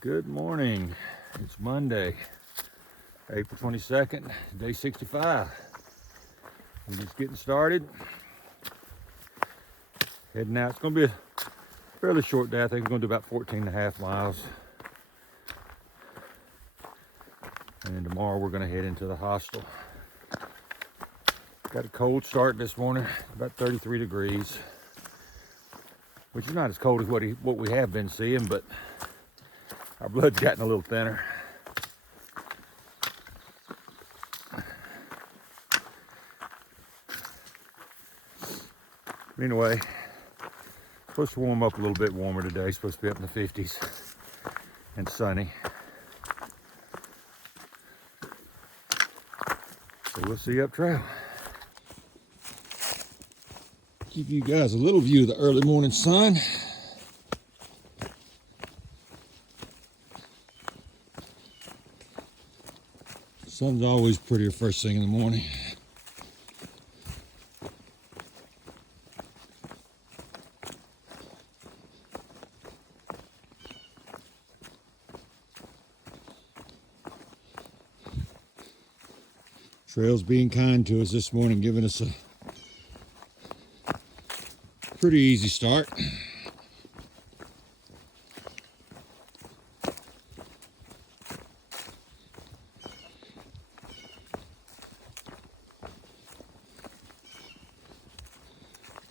Good morning. It's Monday, April 22nd, day 65. We're just getting started. Heading out. It's going to be a fairly short day. I think it's going to do about 14 and a half miles. And then tomorrow we're going to head into the hostel. Got a cold start this morning, about 33 degrees, which is not as cold as what we have been seeing, but our blood's gotten a little thinner. Anyway, supposed to warm up a little bit warmer today. Supposed to be up in the 50s and sunny. So we'll see you up trail. Give you guys a little view of the early morning sun. Sun's always prettier first thing in the morning. Trail's being kind to us this morning, giving us a pretty easy start.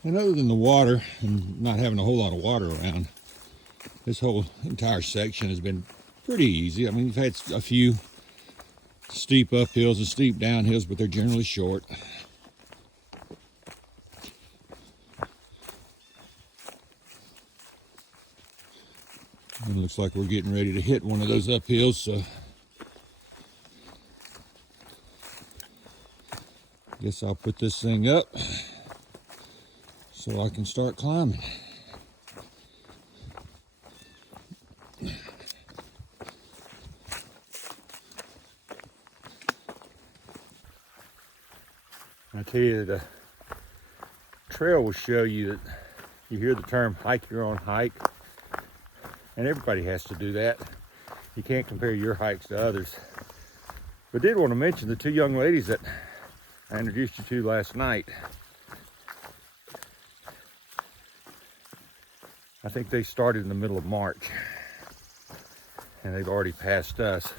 And other than the water and not having a whole lot of water around, this whole entire section has been pretty easy. I mean, we've had a few steep uphills and steep downhills, but they're generally short. And it looks like we're getting ready to hit one of those uphills, so I guess I'll put this thing up so I can start climbing. I tell you, the trail will show you that you hear the term hike your own hike, and everybody has to do that. You can't compare your hikes to others. But I did want to mention the two young ladies that I introduced you to last night. I think they started in the middle of March, and they've already passed us.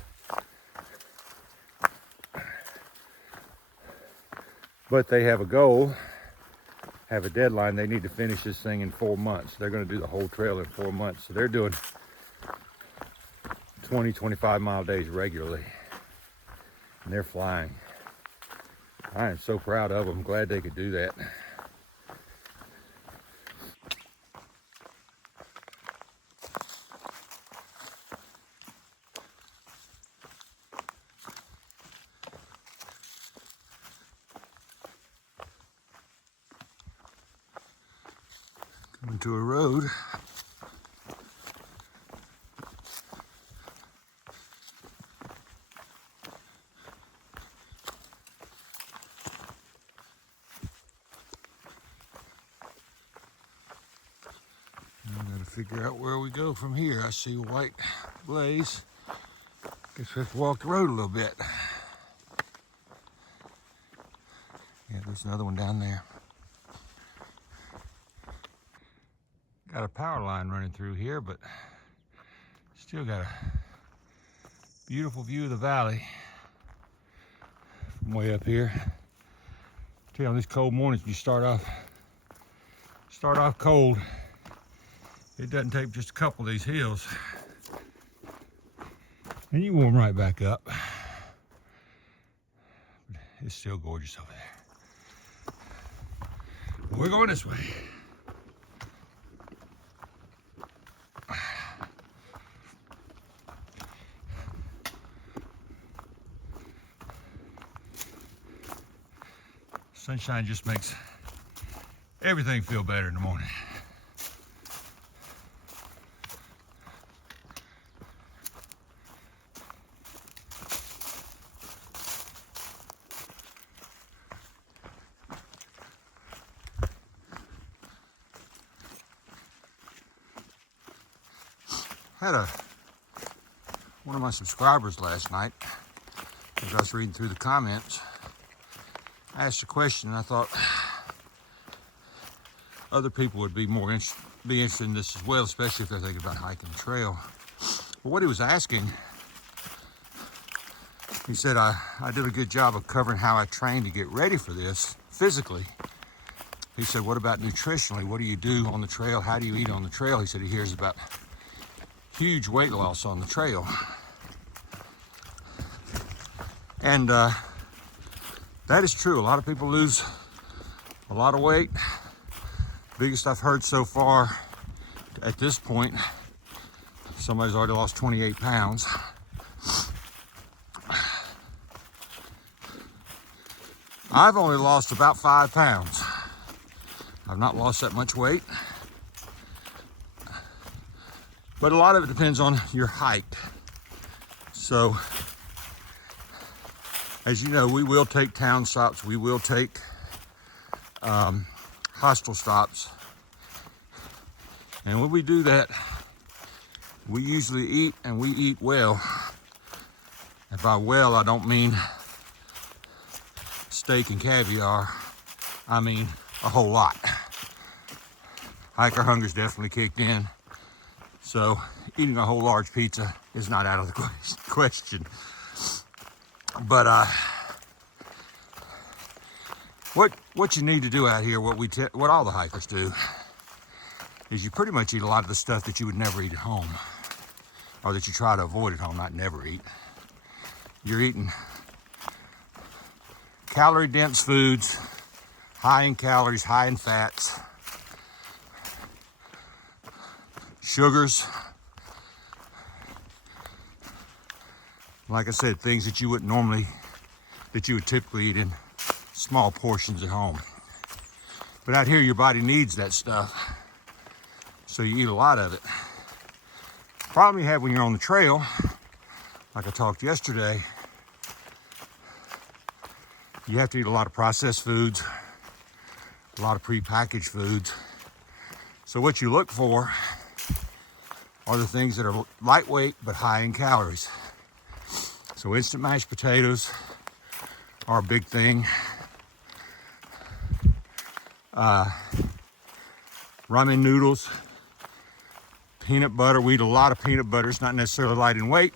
But they have a goal, have a deadline. They need to finish this thing in 4 months. They're going to do the whole trail in 4 months. So they're doing 20, 25 mile days regularly. And they're flying. I am so proud of them. Glad they could do that. Coming to a road. I gotta figure out where we go from here. I see a white blaze. Guess we have to walk the road a little bit. Yeah, there's another one down there. Got a power line running through here, but still got a beautiful view of the valley from way up here. Tell you, on these cold mornings, you start off cold. It doesn't take just a couple of these hills, and you warm right back up. But it's still gorgeous over there. We're going this way. Sunshine just makes everything feel better in the morning. Had a one of my subscribers last night, as I was reading through the comments, I asked a question, and I thought other people would be interested in this as well, especially if they're thinking about hiking the trail. But what he was asking, he said, I did a good job of covering how I trained to get ready for this physically. He said, what about nutritionally? What do you do on the trail? How do you eat on the trail? He said he hears about huge weight loss on the trail. And that is true. A lot of people lose a lot of weight. Biggest I've heard so far at this point, somebody's already lost 28 pounds. I've only lost about 5 pounds. I've not lost that much weight. But a lot of it depends on your height. So, as you know, we will take town stops. We will take hostel stops. And when we do that, we usually eat, and we eat well. And by well, I don't mean steak and caviar. I mean a whole lot. Hiker hunger's definitely kicked in. So eating a whole large pizza is not out of the question. But what you need to do out here, what all the hikers do, is you pretty much eat a lot of the stuff that you would never eat at home, or that you try to avoid at home, not never eat. You're eating calorie-dense foods, high in calories, high in fats, sugars. Like I said, things that you would typically eat in small portions at home. But out here, your body needs that stuff, so you eat a lot of it. Problem you have when you're on the trail, like I talked yesterday, you have to eat a lot of processed foods, a lot of prepackaged foods. So what you look for are the things that are lightweight but high in calories. So instant mashed potatoes are a big thing. Ramen noodles, peanut butter. We eat a lot of peanut butter. It's not necessarily light in weight,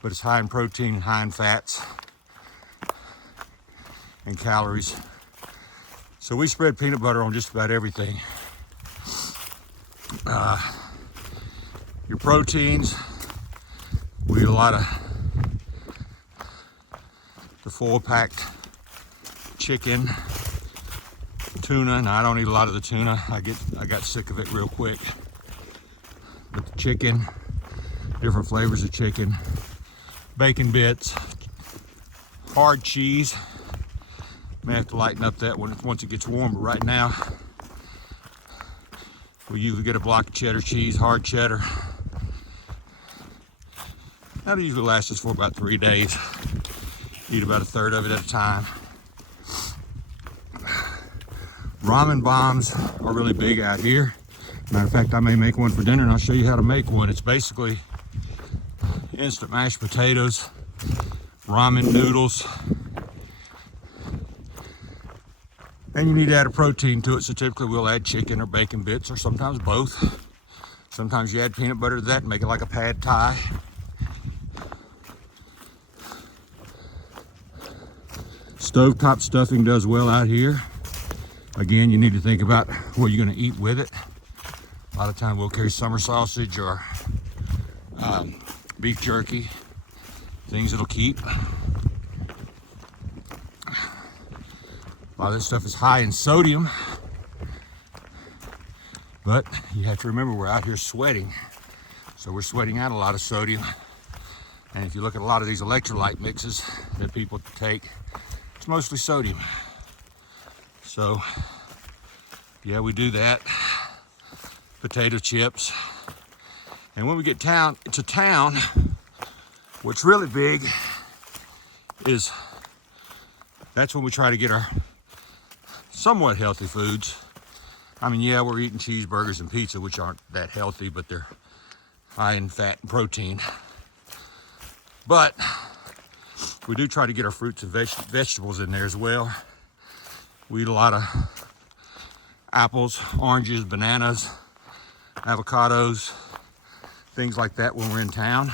but it's high in protein and high in fats and calories. So we spread peanut butter on just about everything. Your proteins, we eat a lot of the full-packed chicken, tuna. Now I don't eat a lot of the tuna. I got sick of it real quick. But the chicken, different flavors of chicken, bacon bits, hard cheese. May have to lighten up that once it gets warm, but right now we usually get a block of cheddar cheese, hard cheddar. That'll usually last us for about 3 days. Eat about 1/3 of it at a time. Ramen bombs are really big out here. Matter of fact, I may make one for dinner, and I'll show you how to make one. It's basically instant mashed potatoes, ramen noodles, and you need to add a protein to it. So typically we'll add chicken or bacon bits, or sometimes both. Sometimes you add peanut butter to that and make it like a pad thai. Stovetop stuffing does well out here. Again, you need to think about what you're going to eat with it. A lot of time we'll carry summer sausage or beef jerky, things that'll keep. A lot of this stuff is high in sodium, but you have to remember we're out here sweating, so we're sweating out a lot of sodium. And if you look at a lot of these electrolyte mixes that people take, it's mostly sodium. So yeah, we do that. Potato chips. And when we get to town, what's really big is that's when we try to get our somewhat healthy foods. I mean, yeah, we're eating cheeseburgers and pizza, which aren't that healthy, but they're high in fat and protein. But we do try to get our fruits and vegetables in there as well. We eat a lot of apples, oranges, bananas, avocados, things like that when we're in town.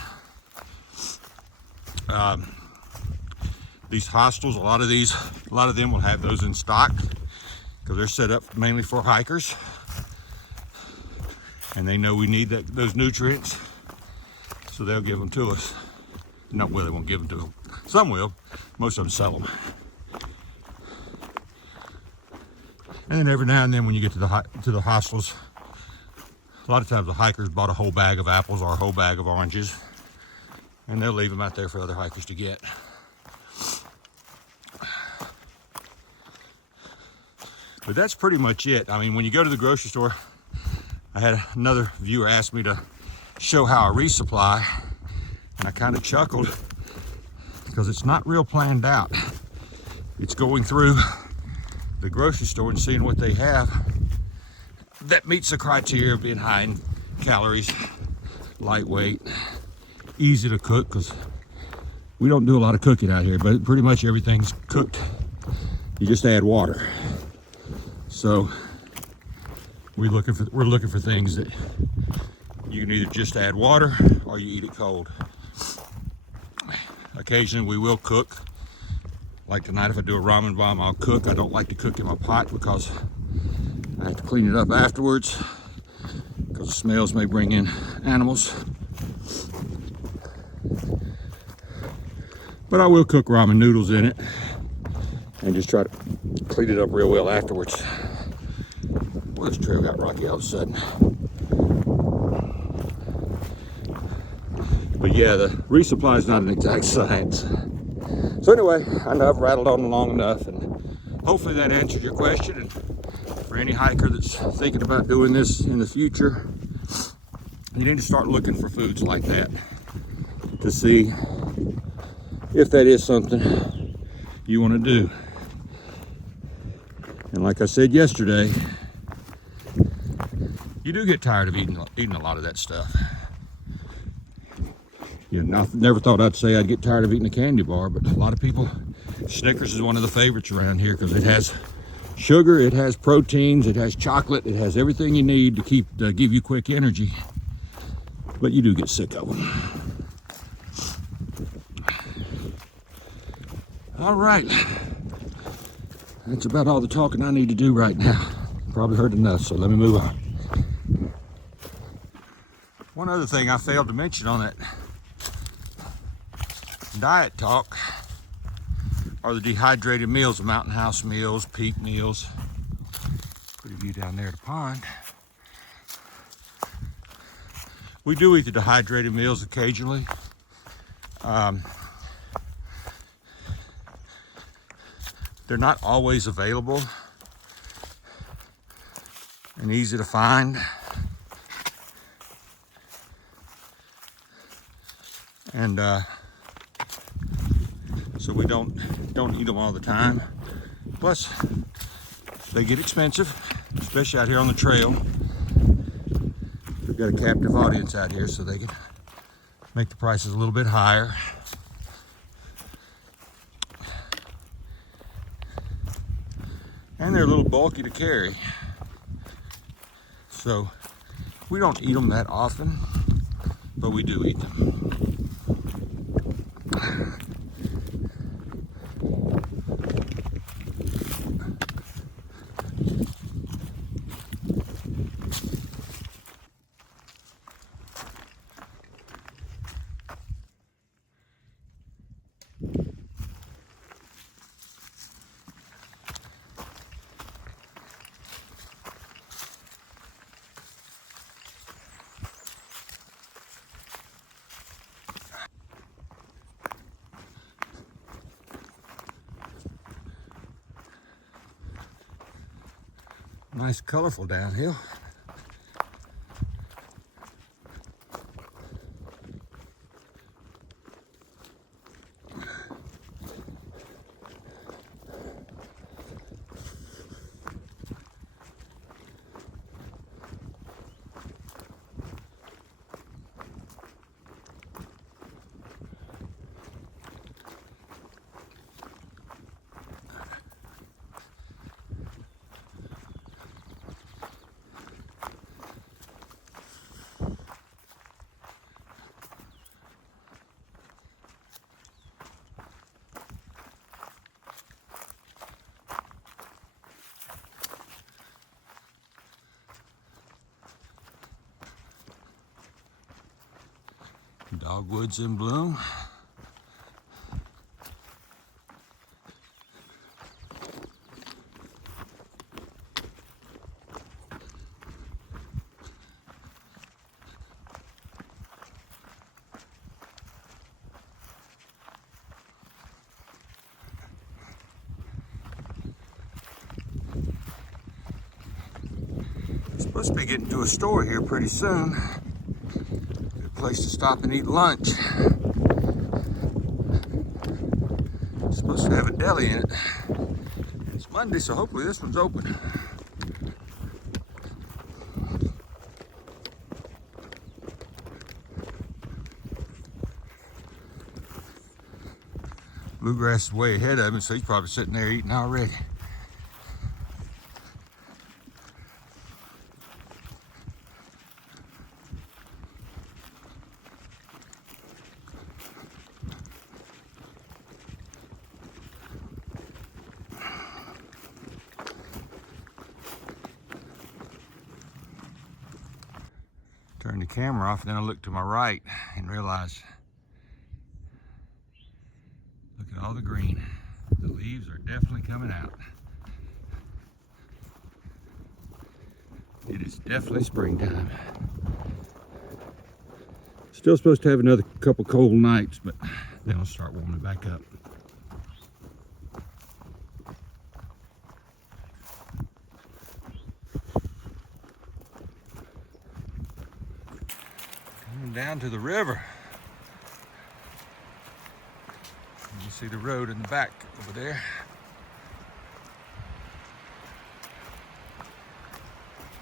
These hostels, a lot of them will have those in stock because they're set up mainly for hikers, and they know we need those nutrients, so they'll give them to us. No, well, they won't give them to them. Some will. Most of them sell them. And then every now and then, when you get to the hostels, a lot of times the hikers bought a whole bag of apples or a whole bag of oranges, and they'll leave them out there for other hikers to get. But that's pretty much it. I mean, when you go to the grocery store, I had another viewer ask me to show how I resupply, and I kind of chuckled because it's not real planned out. It's going through the grocery store and seeing what they have that meets the criteria of being high in calories, lightweight, easy to cook, because we don't do a lot of cooking out here, but pretty much everything's cooked. You just add water. So we're looking for things that you can either just add water or you eat it cold. Occasionally we will cook. Like tonight, if I do a ramen bomb, I'll cook. I don't like to cook in my pot because I have to clean it up afterwards because the smells may bring in animals. But I will cook ramen noodles in it and just try to clean it up real well afterwards. Boy, this trail got rocky all of a sudden. But yeah, the resupply is not an exact science. So anyway, I know I've rattled on long enough, and hopefully that answered your question. And for any hiker that's thinking about doing this in the future, you need to start looking for foods like that to see if that is something you want to do. And like I said yesterday, you do get tired of eating a lot of that stuff. You know, never thought I'd say I'd get tired of eating a candy bar, but a lot of people, Snickers is one of the favorites around here because it has sugar, it has proteins, it has chocolate, it has everything you need to give you quick energy. But you do get sick of them. All right, that's about all the talking I need to do right now. Probably heard enough, so let me move on. One other thing I failed to mention on that diet talk are the dehydrated meals, the Mountain House meals, Peak meals. Pretty view down there at the pond. We do eat the dehydrated meals occasionally. They're not always available and easy to find. And so we don't eat them all the time. Plus, they get expensive, especially out here on the trail. We've got a captive audience out here, so they can make the prices a little bit higher. And they're a little bulky to carry. So we don't eat them that often, but we do eat them. Nice colorful downhill. Dogwoods in bloom. Supposed to be getting to a store here pretty soon. Good place to stop and eat lunch. It's supposed to have a deli in it. It's Monday, so hopefully this one's open. Bluegrass is way ahead of him, so he's probably sitting there eating already. Turn the camera off, and then I look to my right and realize, look at all the green. The leaves are definitely coming out. It is definitely springtime. Still supposed to have another couple cold nights, but then it'll start warming back up. Down to the river. You see the road in the back over there.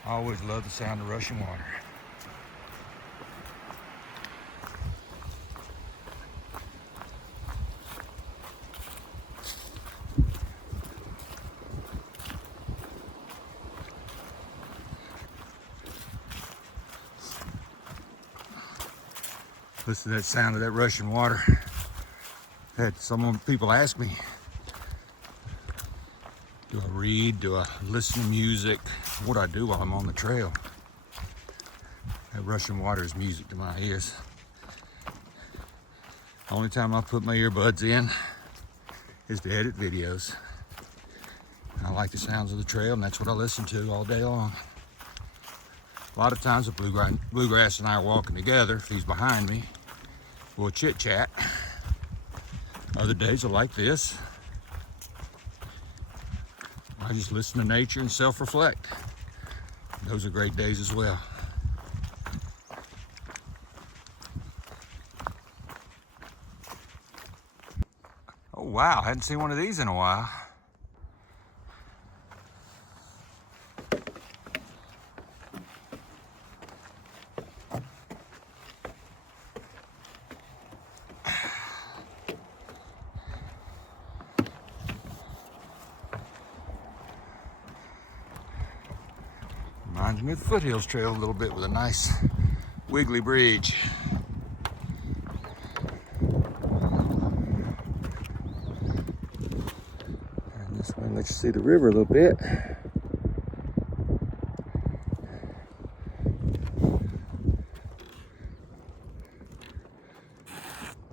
I always love the sound of rushing water. Listen to that sound of that rushing water. Had some people ask me, do I read? Do I listen to music? What do I do while I'm on the trail? That rushing water is music to my ears. The only time I put my earbuds in is to edit videos. I like the sounds of the trail, and that's what I listen to all day long. A lot of times if Bluegrass and I are walking together, if he's behind me, we'll chit chat. Other days are like this. I just listen to nature and self-reflect. Those are great days as well. Oh wow, hadn't seen one of these in a while. Reminds me of the Foothills Trail a little bit, with a nice wiggly bridge. And this one lets you see the river a little bit.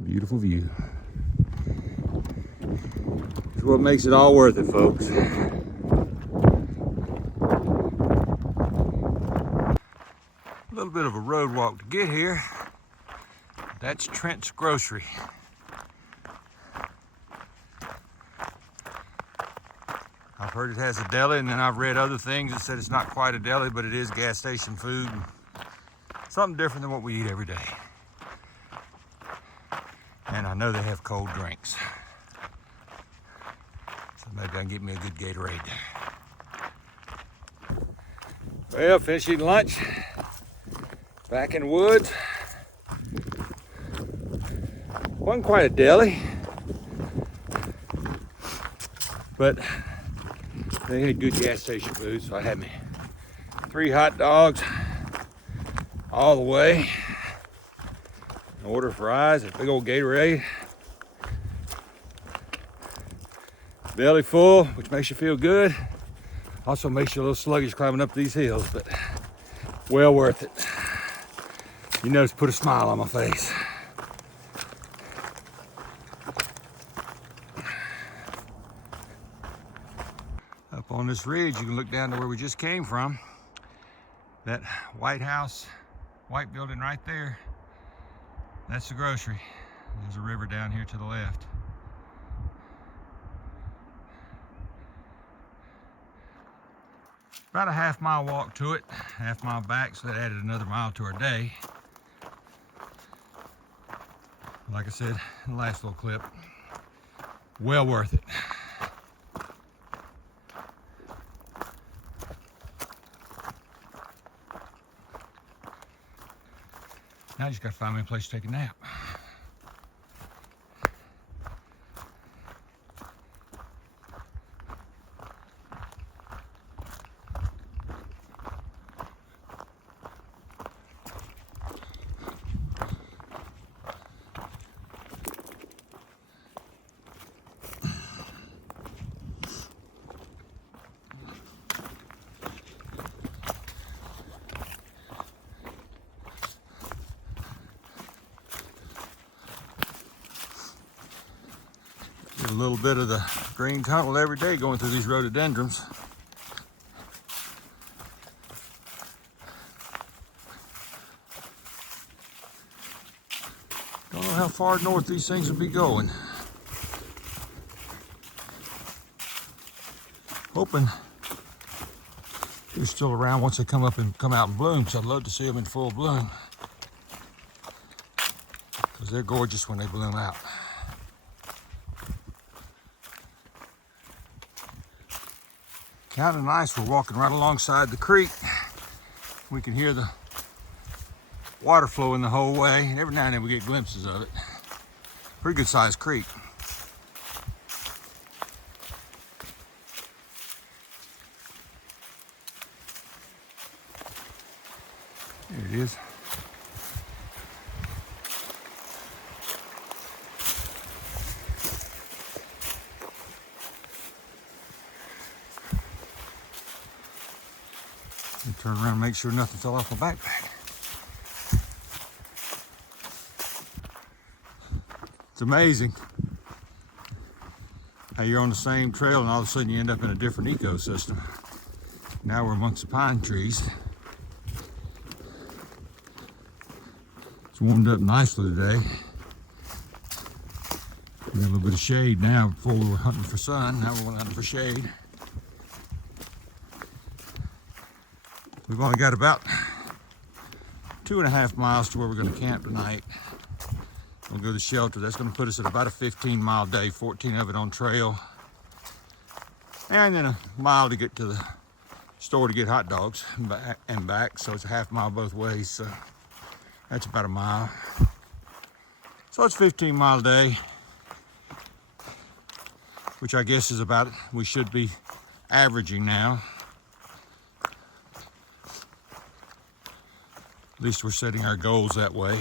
Beautiful view. It's what makes it all worth it, folks. A little bit of a road walk to get here. That's Trent's Grocery. I've heard it has a deli, and then I've read other things that said it's not quite a deli, but it is gas station food. Something different than what we eat every day. And I know they have cold drinks. So maybe I can get me a good Gatorade. Well, finished eating lunch. Back in the woods. Wasn't quite a deli, but they had good gas station food, so I had me 3 hot dogs all the way, an order of fries, a big old Gatorade. Belly full, which makes you feel good. Also makes you a little sluggish climbing up these hills, but well worth it. You notice, put a smile on my face. on this ridge, you can look down to where we just came from. That white house, white building right there, that's the grocery. There's a river down here to the left. About a half-mile walk to it, half-mile back, so that added another mile to our day. Like I said in the last little clip, well worth it. Now you just gotta find me a place to take a nap. Get a little bit of the green tunnel every day going through these rhododendrons. Don't know how far north these things will be going. Hoping they're still around once they come up and come out and bloom, so I'd love to see them in full bloom, because they're gorgeous when they bloom out. Kind of nice, we're walking right alongside the creek. We can hear the water flowing the whole way, and every now and then we get glimpses of it. Pretty good sized creek. There it is. Turn around and make sure nothing fell off my backpack. It's amazing how you're on the same trail and all of a sudden you end up in a different ecosystem. Now we're amongst the pine trees. It's warmed up nicely today. We got a little bit of shade now. Before we were hunting for sun, now we're hunting for shade. We've only got about 2.5 miles to where we're going to camp tonight. We'll go to the shelter. That's going to put us at about a 15-mile day, 14 of it on trail. And then a mile to get to the store to get hot dogs and back. So it's a half mile both ways. So that's about a mile. So it's a 15-mile day, which I guess is about we should be averaging now. At least we're setting our goals that way.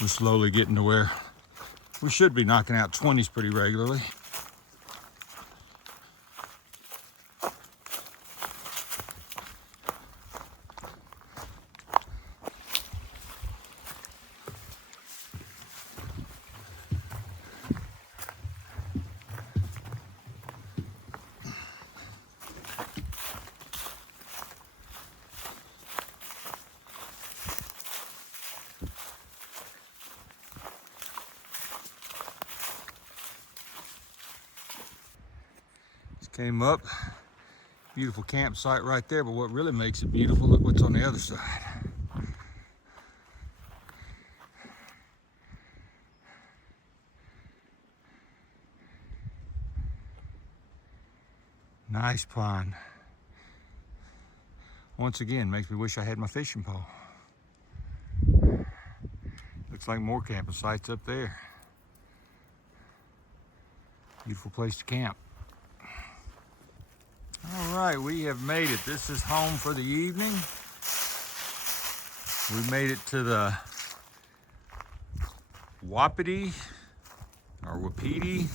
We're slowly getting to where we should be knocking out 20s pretty regularly. Came up, beautiful campsite right there, but what really makes it beautiful, look what's on the other side. Nice pond. Once again, makes me wish I had my fishing pole. Looks like more camping sites up there. Beautiful place to camp. All right, we have made it. This is home for the evening. We made it to the Wapiti or Wapiti.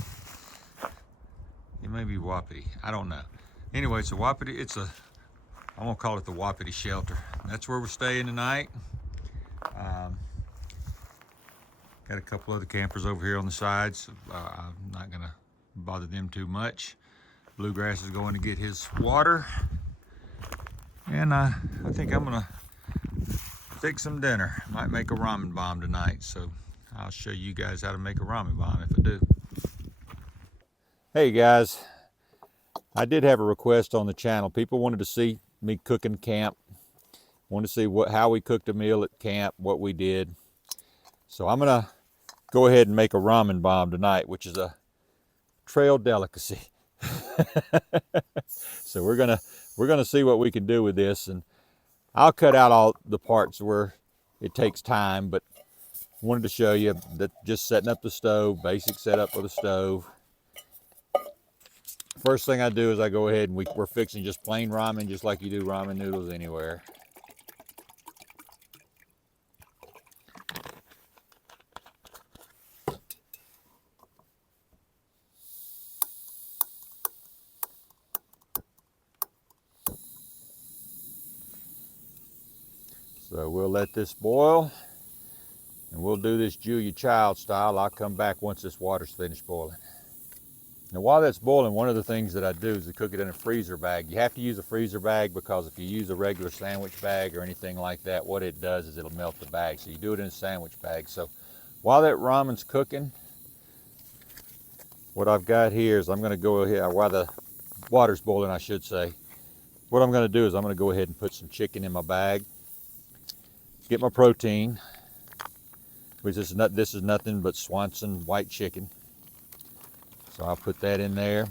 It may be Wapiti, I don't know. Anyway, it's a Wapiti, I'm gonna call it the Wapiti shelter. That's where we're staying tonight. Got a couple other campers over here on the sides. I'm not gonna bother them too much. Bluegrass is going to get his water. And I think I'm gonna fix some dinner. Might make a ramen bomb tonight, so I'll show you guys how to make a ramen bomb if I do. Hey guys, I did have a request on the channel. People wanted to see me cooking camp. Wanted to see how we cooked a meal at camp, what we did. So I'm gonna go ahead and make a ramen bomb tonight, which is a trail delicacy. So we're gonna see what we can do with this, and I'll cut out all the parts where it takes time, but wanted to show you that just setting up the stove, basic setup of the stove. First thing I do is I go ahead and we're fixing just plain ramen, just like you do ramen noodles anywhere. So we'll let this boil, and we'll do this Julia Child style. I'll come back once this water's finished boiling. Now while that's boiling, one of the things that I do is to cook it in a freezer bag. You have to use a freezer bag because if you use a regular sandwich bag or anything like that, what it does is it'll melt the bag. So you do it in a sandwich bag. So while that ramen's cooking, what I've got here is I'm gonna go ahead, while the water's boiling I should say, what I'm gonna do is I'm gonna go ahead and put some chicken in my bag, get my protein, which is this is nothing but Swanson white chicken. So I'll put that in there.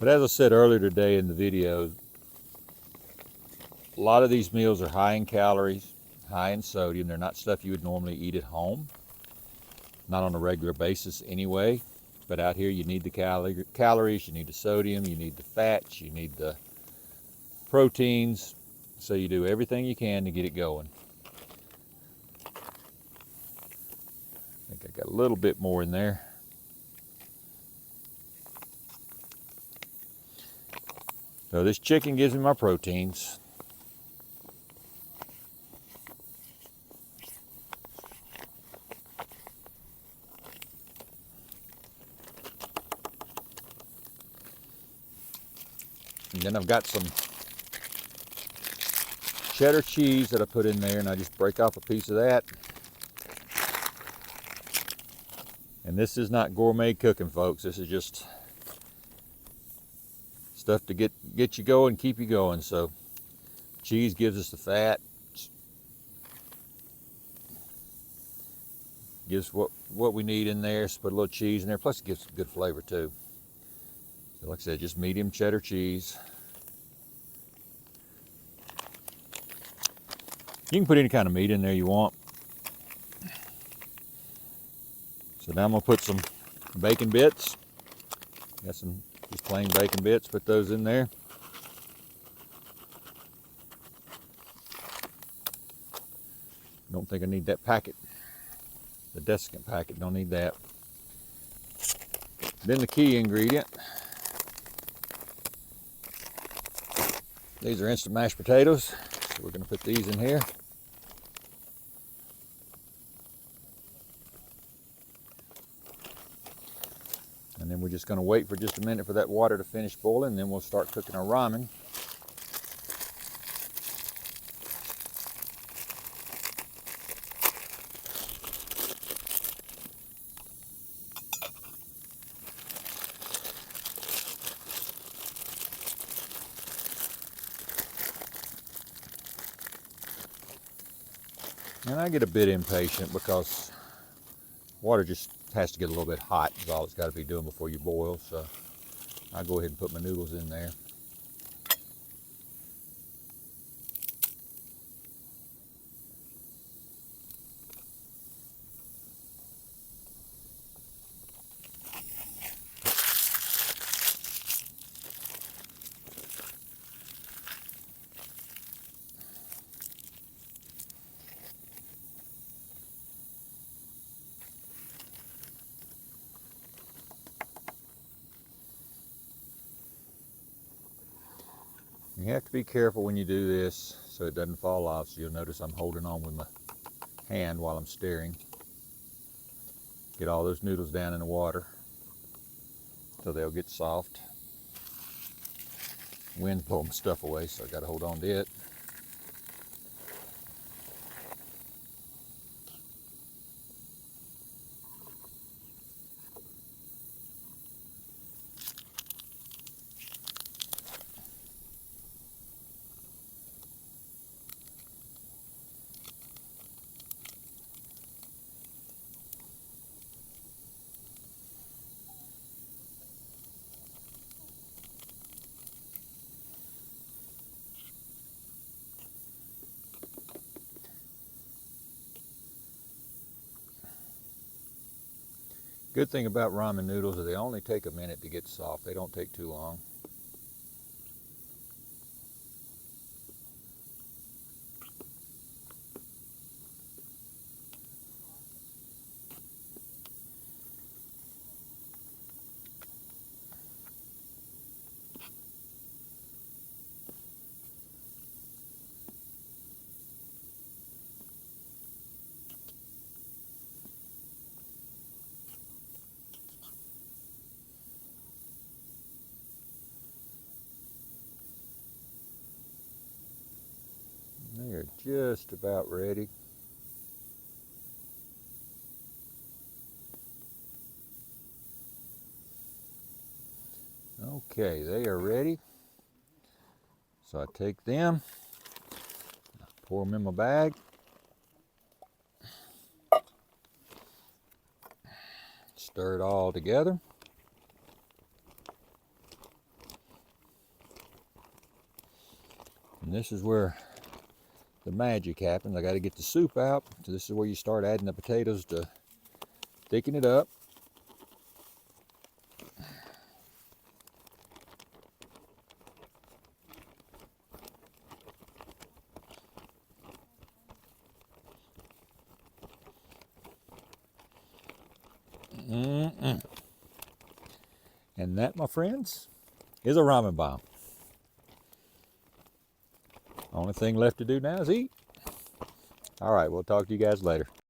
But as I said earlier today in the video, a lot of these meals are high in calories, high in sodium. They're not stuff you would normally eat at home, not on a regular basis anyway. But out here you need the calories, you need the sodium, you need the fats, you need the proteins. So you do everything you can to get it going. I think I got a little bit more in there. So this chicken gives me my proteins. And then I've got some cheddar cheese that I put in there, and I just break off a piece of that. And this is not gourmet cooking, folks. This is just stuff to get you going, keep you going. So cheese gives us the fat, gives what we need in there. So put a little cheese in there, plus it gives good flavor too. So like I said, just medium cheddar cheese. You can put any kind of meat in there you want. So now I'm gonna put some bacon bits. Got some just plain bacon bits, put those in there. Don't think I need that packet. The desiccant packet, don't need that. Then the key ingredient. These are instant mashed potatoes. So we're gonna put these in here. And then we're just gonna wait for just a minute for that water to finish boiling, and then we'll start cooking our ramen. And I get a bit impatient because water just has to get a little bit hot is all it's got to be doing before you boil. So I'll go ahead and put my noodles in there. You have to be careful when you do this so it doesn't fall off. So you'll notice I'm holding on with my hand while I'm stirring. Get all those noodles down in the water so they'll get soft. Wind pulled my stuff away, so I got to hold on to it. Good thing about ramen noodles is they only take a minute to get soft. They don't take too long. They are just about ready. Okay, they are ready. So I take them, pour them in my bag. Stir it all together. And this is where the magic happens. I got to get the soup out. So this is where you start adding the potatoes to thicken it up. And that, my friends, is a ramen bomb. Only thing left to do now is eat. All right, we'll talk to you guys later.